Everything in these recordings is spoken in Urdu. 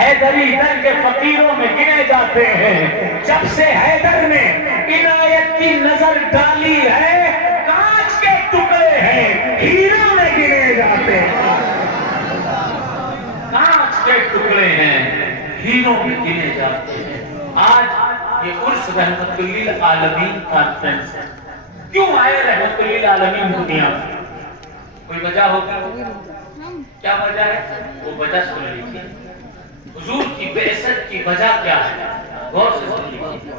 حیدری در کے فقیروں میں گنے جاتے ہیں. جب سے حیدر نے عنایت کی نظر ڈالی ہے کانچ کے ٹکڑے ہیں ہیروں میں گنے جاتے ہیں. کانچ کے ٹکڑے ہیں ہیروں میں گنے جاتے ہیں. آج یہ عرس رحمت للعالمین کانفرنس ہے. کیوں آئے رحمت للعالمین دنیا میں؟ کوئی وجہ ہوگی؟ کیا وجہ ہے؟ وہ وجہ سن لیجیے. حضور کی بعثت کی وجہ کیا ہے؟ غور سے سن لیجیے.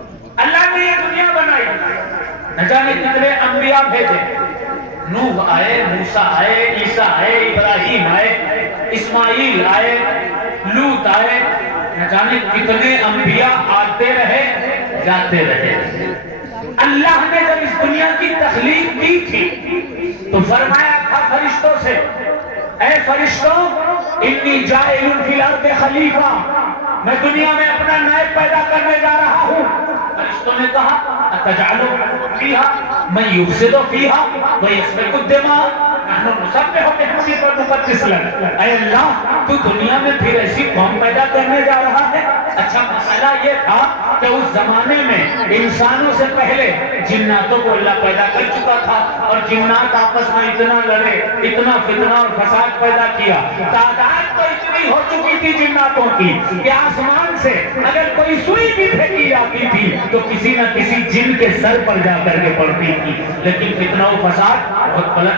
اللہ نے یہ دنیا بنائی, نہ جانے کتنے انبیاء بھیجے. نوح آئے, موسیٰ آئے, عیسیٰ آئے, ابراہیم آئے, اسماعیل آئے, لوط آئے, نہ جانے کتنے انبیاء آتے رہے جاتے رہے. اللہ نے جب اس دنیا کی تخلیق کی تھی تو فرمایا تھا فرشتوں سے, اے فرشتوں انی جائل فی الارض خلیفہ, میں دنیا میں اپنا نائب پیدا کرنے جا رہا ہوں. فرشتوں نے کہا اتجعل فیہا من یفسد فیہا ویسفک الدماء نحن نسبح بحمدک ونقدس لک. اے اللہ تو دنیا میں پھر ایسی قوم پیدا کرنے جا رہا ہے. اچھا مسئلہ یہ تھا کہ اس زمانے میں انسانوں سے پہلے جناتوں کو اللہ پیدا کر چکا تھا اور جنات آپس میں اتنا لڑے, اتنا فتنہ اور فساد پیدا کیا. تعداد تو اتنی ہو چکی تھی جناتوں کی کہ آسمان سے اگر کوئی سوئی بھی پھینکی جاتی تھی تو کسی نہ کسی جن کے سر پر جا کر کے پڑتی تھی. لیکن فتنہ و فساد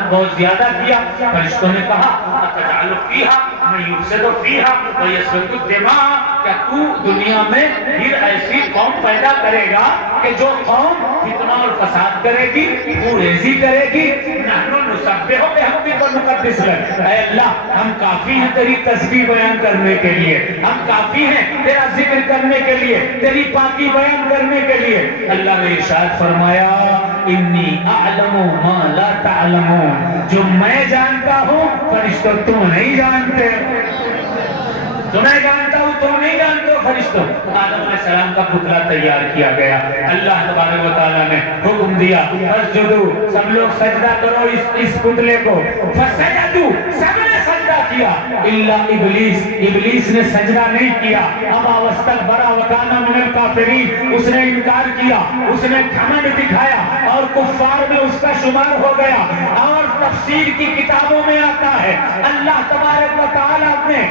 بہت زیادہ کیا. فرشتوں نے کہا اتجعل فیہا من یفسد فیہا ویسفک الدماء, کیا تو دنیا میں پھر ایسی قوم پیدا کرے گا کہ جو قوم فتنہ اور فساد کرے گی, خوریزی کرے گی. نحن نسبح بحمدک ونقدس لک. اے اللہ ہم کافی ہیں تیری تسبیح بیان کرنے کے لیے, ہم کافی ہیں تیرا ذکر کرنے کے لیے, تیری پاکی بیان کرنے کے لیے. اللہ نے ارشاد فرمایا انی اعلم ما لا تعلمون, جو میں جانتا ہوں فرشتوں تم نہیں جانتے. تو میں جانتا ہوں تم نہیں جانتے ہو فرشتوں. آدم علیہ السلام کا پتلا تیار کیا گیا. اللہ تبارک و تعالیٰ نے حکم دیا فسجدو, سب لوگ سجدہ کرو اس پتلے کو. فسجدو, سب نے سجدہ کیا الا ابلیس, ابلیس نے سجدہ نہیں کیا. ابا واستکبر وکان من الکافرین, اس نے انکار کیا, اس نے گھمنڈ دکھایا اور کفار میں اس کا شمار ہو گیا. اور تفسیر کی کتابوں میں آتا ہے اللہ تبارک و تعالیٰ نے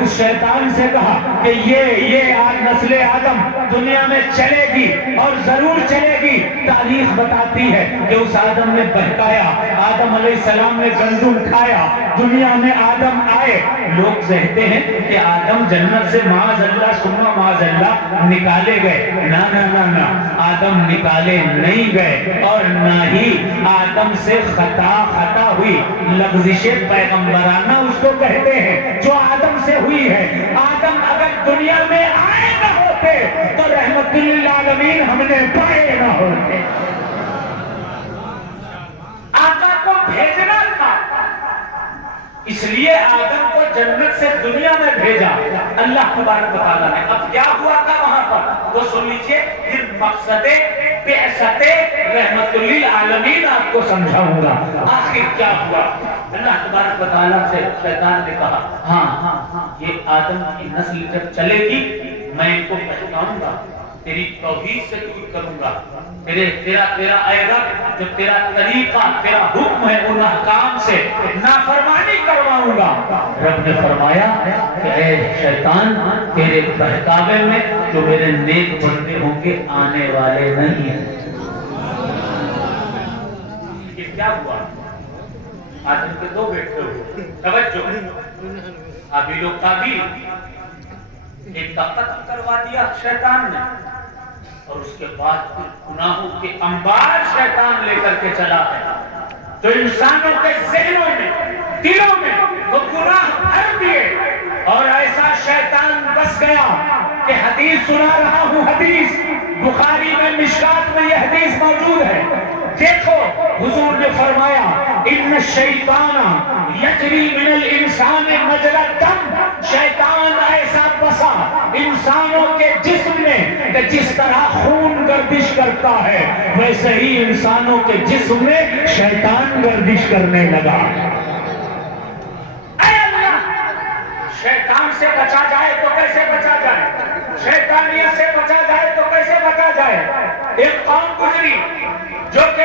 اس شیطان سے کہا کہ یہ نسل آدم دنیا میں چلے گی اور ضرور چلے گی. تاریخ بتاتی ہے کہ اس آدم نے بہکایا, آدم علیہ السلام نے گندم کھایا, دنیا میں آدم آئے. لوگ کہتے ہیں کہ آدم جنت سے معاذ اللہ ثم معاذ اللہ نکالے گئے. نہ, آدم نکالے نہیں گئے اور نہ ہی آدم سے خطا ہوئی. لغزش پیغمبرانہ اس کو کہتے ہیں جو آدم سے ہوئی ہے. آدم اگر دنیا میں آئے نہ ہوتے تو رحمت للعالمین ہم نے پائے نہ ہوتے. آقا کو بھیجنا تھا, اس لیے آدم کو جنت سے دنیا میں بھیجا اللہ تبارک و تعالیٰ نے. اب کیا ہوا تھا وہاں پر وہ سن لیجئے, پھر مقصد بعثت رحمت للعالمین آپ کو سمجھاؤں گا. آخر کیا ہوا؟ اللہ تبارک و تعالیٰ سے شیطان نے کہا ہاں یہ آدم کی نسل جب چلے گی میں ان کو پہچاؤں گا, تیری توحید سے دور کروں گا, تیرا اے رب جو تیرا طریقہ تیرا حکم ہے ان احکام سے نافرمانی کرواؤں گا. رب نے فرمایا کہ اے شیطان تیرے بہکاوے میں جو میرے نیک بندے ہوں گے آنے والے نہیں ہیں. یہ کیا ہوا؟ آدم کے دو بیٹے ہوئے. توجہ, ابھی لوگ قابیل, ایک کا قتل کروا دیا شیطان نے اور اس کے بعد پھر گناہوں کے انبار شیطان لے کر کے چلا ہے. تو انسانوں کے ذہنوں میں دلوں میں وہ گناہ بھر دیے اور ایسا شیطان بس گیا کہ حدیث سنا رہا ہوں, حدیث بخاری میں مشکات میں یہ حدیث موجود ہے. دیکھو حضور نے فرمایا ان الشیطان یجری من الانسان مجرى الدم, شیطان ایسا بسا انسانوں کے جسم میں کہ جس طرح خون گردش کرتا ہے ویسے ہی انسانوں کے جسم میں شیطان گردش کرنے لگا. سے بچا جائے تو کیسے بچا جائے، شیطانیت سے بچا جائے تو کیسے بچا جائے۔ ایک قوم گزری جو کہ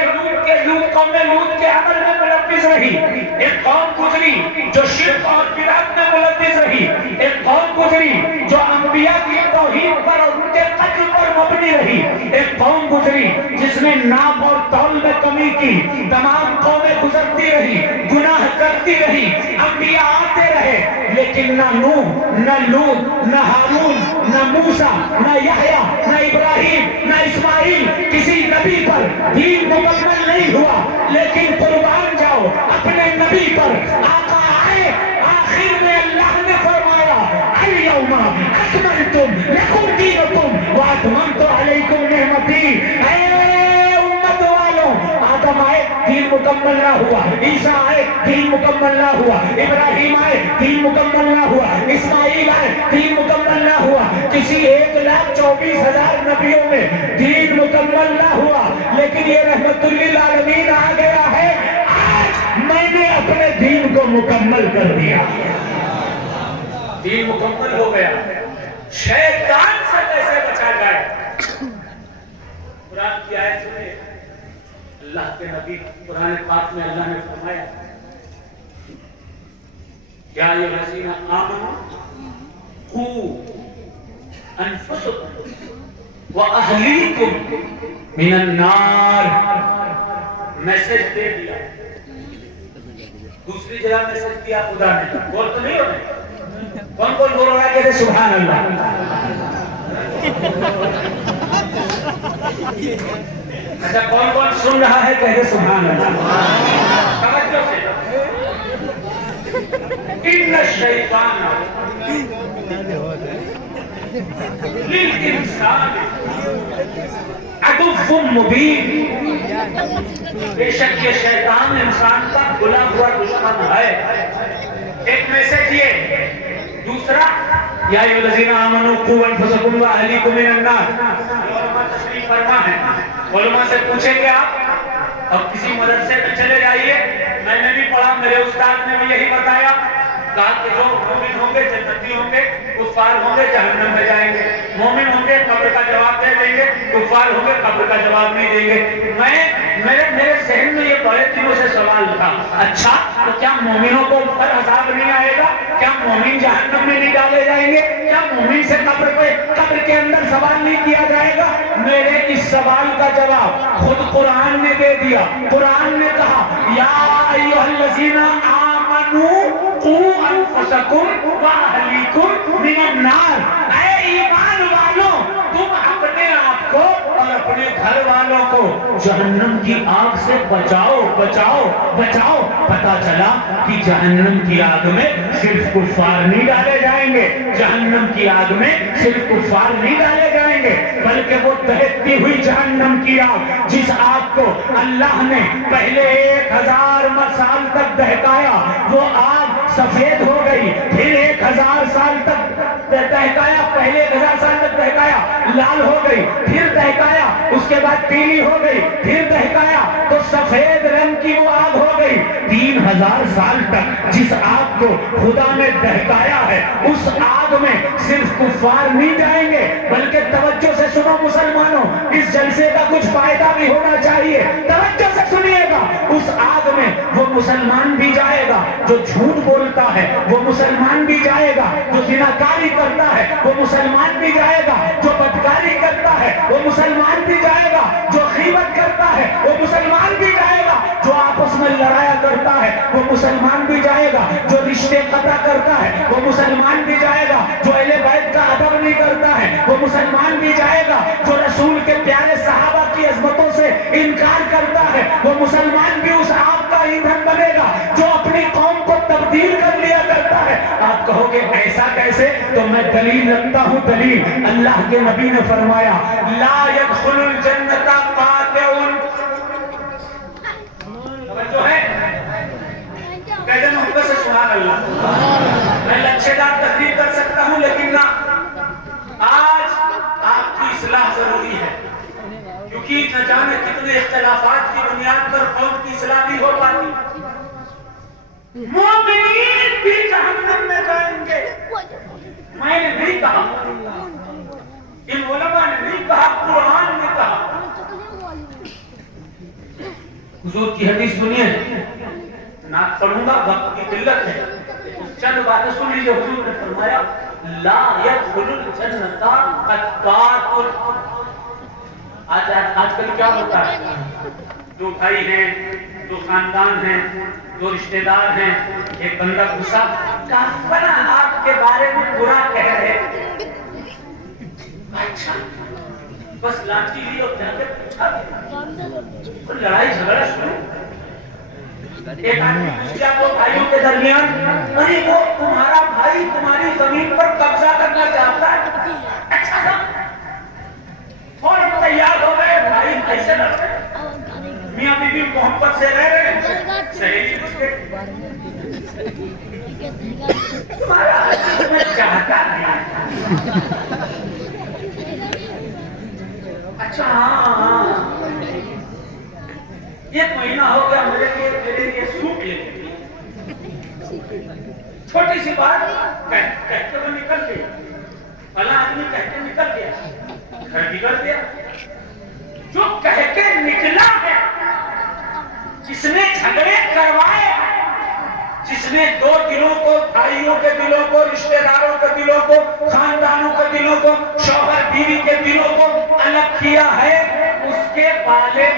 قوم لوط کے عمل میں ملوث رہی، ایک قوم گزری جو شرک اور بدعت میں ملوث رہی، ایک قوم گزری جو انبیاء کی توحید پر اور ان کے قتل پر مبنی رہی، ایک قوم گزری جس نے ناپ اور تول میں کمی کی۔ تمام قومیں گزرتی رہی، گناہ کرتی رہی، انبیاء آتے رہے، لیکن نہ نوح، نہ لوط، نہ ہارون، نہ موسیٰ، نہ یحییٰ، نہ ابراہیم، نہ اسماعیل، کسی نبی پر دین مکمل نہیں ہوا۔ لیکن قربان جاؤ اپنے نبی پر، آقا آئے، آخر میں اللہ نے فرمایا اليوم اکملت لکم دینکم واتممت علیکم نعمتی۔ اے امت والوں، آدم آئے دین مکمل نہ ہوا، عیسیٰ آئے دین مکمل نہ ہوا، ابراہیم آئے دین مکمل نہ ہوا، اسماعیل آئے دین مکمل نہ ہوا، کسی 1,24,000 نبیوں میں دین مکمل نہ ہوا، لیکن یہ رحمت للعالمین آ گیا ہے۔ آج میں نے اپنے دین کو مکمل کر دیا، دین مکمل ہو گیا۔ شیطان سے کیسے بچا جائے؟ قرآن کی آیت سنیے، اللہ کے نبی قرآن پاک میں اللہ نے فرمایا یا الذین آمنوا قوا انفسکم واہلیکم من النار۔ میسج دے دیا، دوسری جگہ میسج دیا خدا نے، بول تو نہیں ہوتے؟ کون کون بول رہا ہے کہتے سبحان اللہ؟ اچھا کون کون سن رہا ہے کہتے سبحان اللہ؟ توجہ سے، ان الشیطان للانسان عدو مبین۔ بے شک یہ شیطان انسان کا بھلا ہوا دشمن ہے۔ ایک میسج یہ، دوسرا یا ایھا الذین آمنوا قوا انفسکم واہلیکم من النار۔ علماء تشریف فرما ہے، علماء سے پوچھیں کہ آپ اب کسی مدرسے میں چلے جائیے، میں نے بھی پڑھا، میرے استاد نے بھی یہی بتایا، کہا کہ جو مومن ہوں گے جنتی ہوں گے، کفار ہوں گے جہنم میں جائیں گے، مومن ہوں گے قبر کا جواب دے دیں گے، کفار ہوں گے قبر کا جواب نہیں دیں گے۔ میرے ذہن میں یہ بڑے دنوں سے سوال تھا، اچھا تو کیا مومنوں کو اوپر عذاب نہیں آئے گا؟ کیا مومن جہنم میں نہیں ڈالے جائیں گے؟ کیا مومن سے قبر کے اندر سوال نہیں کیا جائے گا؟ میرے اس سوال کا جواب خود قرآن نے دے دیا۔ قرآن نے کہا یا ایھا الذین آمنوا قوا انفسکم واہلیکم من النار۔ اے ایمان والوں، تم اپنے آپ کو اور اپنے گھر والوں کو جہنم کی آگ سے بچاؤ بچاؤ بچاؤ۔ پتا چلا کہ جہنم کی آگ میں صرف کفار نہیں ڈالے جائیں گے، جہنم کی آگ میں صرف کفار نہیں ڈالے جائیں گے، بلکہ وہ دہتی ہوئی جہنم کی آگ جس آگ کو اللہ نے پہلے 1000 سال تک دہکایا، وہ آگ سفید ہو گئی، پھر 1000 سال تک دہکایا، پہلے 1000 سال تک دہکایا لال ہو گئی، پھر دہکایا اس کے بعد پیلی ہو گئی، پھر دہکایا تو سفید رنگ کی وہ آگ ہو گئی۔ 3000 سال تک جس آگ کو خدا نے دہکایا ہے، اس آگ میں صرف کفار نہیں جائیں گے، بلکہ توجہ سے سنو مسلمانوں، اس جلسے کا کچھ فائدہ بھی ہونا چاہیے، توجہ سے سنیے گا۔ اس آگ میں وہ مسلمان بھی جائے گا جو جھوٹ بولتا ہے، وہ مسلمان بھی جائے گا جو زناکاری کرتا ہے، وہ مسلمان بھی جائے گا جو بدکاری کرتا ہے، وہ مسلمان بھی جائے گا جو غیبت کرتا ہے، وہ مسلمان بھی جائے گا جو آپس میں لڑایا کرتا ہے، وہ مسلمان بھی جائے گا جو رشتے قطع کرتا ہے، وہ مسلمان بھی جائے گا جو اہل بیت کا ادب نہیں کرتا ہے، وہ مسلمان بھی جائے گا جو رسول کے پیارے صحابہ کی عظمتوں سے انکار کرتا ہے، وہ مسلمان بھی اس آگ کا ایندھن بنے گا جو اپنی قوم کو تبدیل کر لیا کرتا ہے۔ آپ کہو گے ایسا کیسے؟ تو میں دلیل رکھتا ہوں، دلیل اللہ کے نبی نے فرمایا لا يدخل الجنت قاطع۔ توجہ ہے؟ کہتے ہیں محبت سے سبحان اللہ۔ میں لچھے دار تقریر کر سکتا ہوں لیکن نہ، آج آپ کی اصلاح ضروری ہے، کیونکہ نہ جانے کتنے اختلافات کی بنیاد پر قوم کی اصلاح نہیں ہو پاتی۔ مومنین بھی جہنم میں جائیں گے، قرآن نے کہا. حضور کی حدیث سنیے, نہ پڑھوں گا, وقت کی قلت ہے, چند باتیں سن لیجیے. حضور نے فرمایا لا يدخل الجنت قطات. آج کل کیا ہوتا ہے, دو بھائی ہیں, دو خاندان ہیں, دو رشتہ دار ہیں, ایک بندہ گھسا کافنا آپ کے بارے میں برا کہہ رہے, اچھا بس لاٹھی لی اور جا کے پوچھا, لڑائی جھگڑا شروع. ایک آدمی پوچھ گیا دو بھائیوں کے درمیان, ارے وہ تمہارا بھائی تمہاری زمین پر قبضہ کرنا چاہتا ہے. اچھا سا فوراً تیار ہو گئے, بھائی ایسے لڑ رہے, میاں بیوی محبت سے رہ رہے, سہیلی اس کے تمہارا میں چاہتا نہیں. اچھا ہاں, ایک مہینہ ہو گیا میرے لیے سوٹ لے لے. چھوٹی سی بات کہتے ہوئے نکل گیا, فلاں آدمی کہتے نکل گیا, گھر بگڑ گیا. جو کہہ کے نکلا ہے, جس نے جھگڑے کروائے, جس نے دو دلوں کو, بھائیوں کے دلوں کو, رشتہ داروں کے دلوں کو, خاندانوں کے دلوں کو, شوہر بیوی کے دلوں کو الگ کیا ہے, اس کے بارے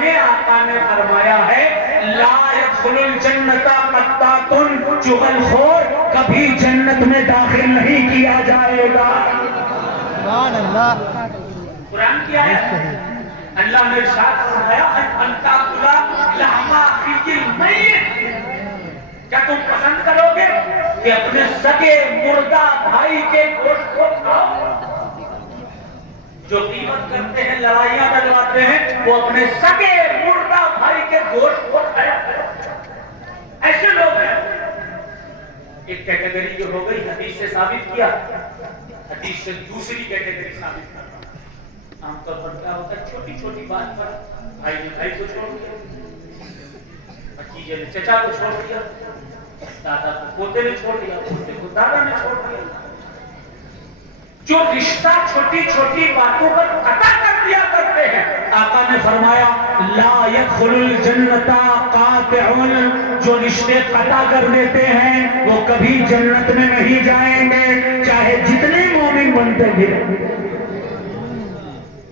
میں آقا نے فرمایا ہے لا يدخل الجنت قطات, چغل خور کبھی جنت میں داخل نہیں کیا جائے گا. سبحان اللہ. قرآن کی آیت ہے, اللہ نے ارشاد فرمایا ان تاکلا لحم اخیک المیت. کیا تم پسند کرو گے کہ اپنے سگے مردہ بھائی کے گوشت کو کھاؤ؟ جو قیمت کرتے ہیں, لڑائیاں لگواتے ہیں, وہ اپنے سگے مردہ بھائی کے گوشت کو کھایا کرو. ایسے لوگ ہیں. ایک کیٹیگری جو ہو گئی, حدیث سے ثابت کیا, حدیث سے دوسری کیٹیگری ثابت کرنا. عام طور پر کیا ہوتا ہے, چھوٹی چھوٹی بات پر بھائی نے بھائی کو چھوڑ دیا, بھتیجے نے چچا کو چھوڑ دیا, دادا کو پوتے نے چھوڑ دیا, پوتے کو دادا نے چھوڑ دیا. جو رشتہ چھوٹی چھوٹی باتوں پر قطع کر دیا کرتے ہیں, آقا نے فرمایا لا يدخل الجنت قاطعون, جو رشتے قطع کر دیتے ہیں وہ کبھی جنت میں نہیں جائیں گے, چاہے جتنے مومن بنتے پھریں.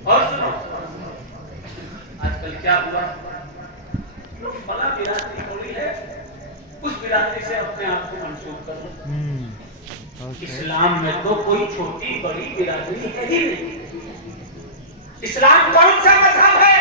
اور سنو, آج کل کیا ہوا, فلاں برادری ہوئی ہے, اس برادری سے اپنے آپ کو منسوب کرو. اسلام میں تو کوئی چھوٹی بڑی برادری ہے ہی نہیں. اسلام کون سا مذہب ہے؟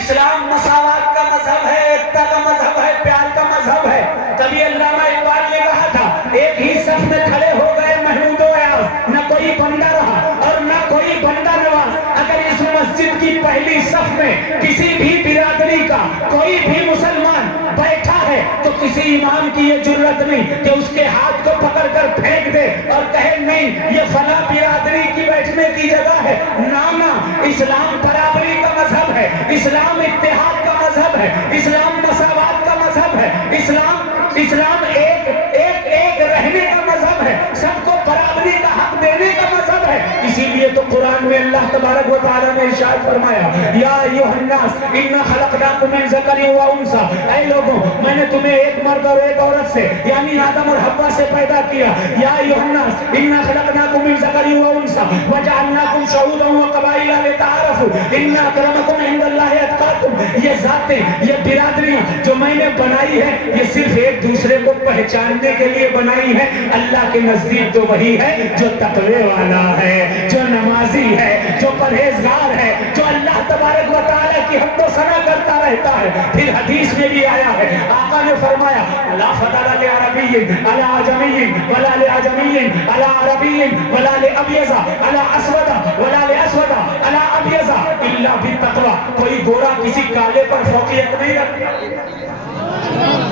اسلام مساوات کا مذہب ہے, ایکتا کا مذہب ہے, پیار کا مذہب ہے. کبھی علامہ اقبال نے کہا تھا, ایک ہی صف میں کھڑے ہو گئے محمود و ایاز, نہ کوئی بندہ رہا اور نہ کوئی بندہ نواز. اگر اس مسجد کی پہلی صف میں کسی بھی برادری کا کوئی بھی مسلمان بیٹھا ہے تو کسی امام کی یہ جرت نہیں کہ اس کے ہاتھ کو پکڑ کر پھینک دے اور کہے نہیں یہ فلاں برادری کی بیٹھنے کی جگہ ہے. نانا, اسلام برابری کا مذہب ہے, اسلام اتحاد کا مذہب ہے, اسلام مساوات کا مذہب ہے, اسلام ایک رہنے کا مذہب ہے, سب کو برابری کا حق دینے کا مذہب ہے. اسی لیے تو قرآن میں اللہ تبارک و تعالیٰ نے ارشاد فرمایا یا ایھا الناس انا خلقناکم من ذکر و انثی, اے لوگوں میں نے تمہیں ایک مرد اور ایک عورت سے یعنی آدم اور حوا سے پیدا کیا. یا ایھا الناس انا خلقناکم من ذکر و انثی وجعلناکم شعوبا وقبائل لتعارفوا ان اکرمکم عند اللہ اتقاکم. یہ ذاتیں, یہ برادریاں جو میں نے بنائی ہے, یہ صرف ایک دوسرے کو پہچاننے کے لیے بنائی ہے. اللہ کے نزدیک تو وہی ہے جو تقوی والا ہے, جو نمازی ہے, جو پرہیزگار ہے, جو اللہ تبارک و تعالیٰ کی حمد و ثنا کرتا رہتا ہے. پھر حدیث میں بھی آیا ہے, آقا نے فرمایا لا فضل لعربی علی عجمی ولا لعجمی علی عربی ولا لابیض علی اسود ولا لاسود علی ابیض الا بالتقوی. کوئی گورا کسی کالے پر فوقیت نہیں رکھتا,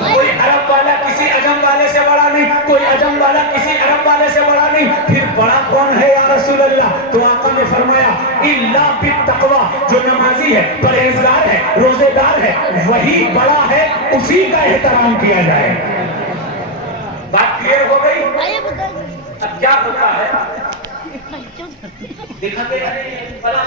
کوئی عرب والا کسی عجم والے سے بڑا نہیں, کوئی عجم والا کسی عرب والے سے بڑا نہیں. پھر بڑا کون ہے یا رسول اللہ؟ تو آقا نے فرمایا الا بالتقوی, جو نمازی ہے, پرہیزگار ہے, روزے دار ہے, وہی بڑا ہے, اسی کا احترام کیا جائے. بات کلیئر ہو گئی؟ اب کیا ہوتا ہے, دکھاتے ہیں بلا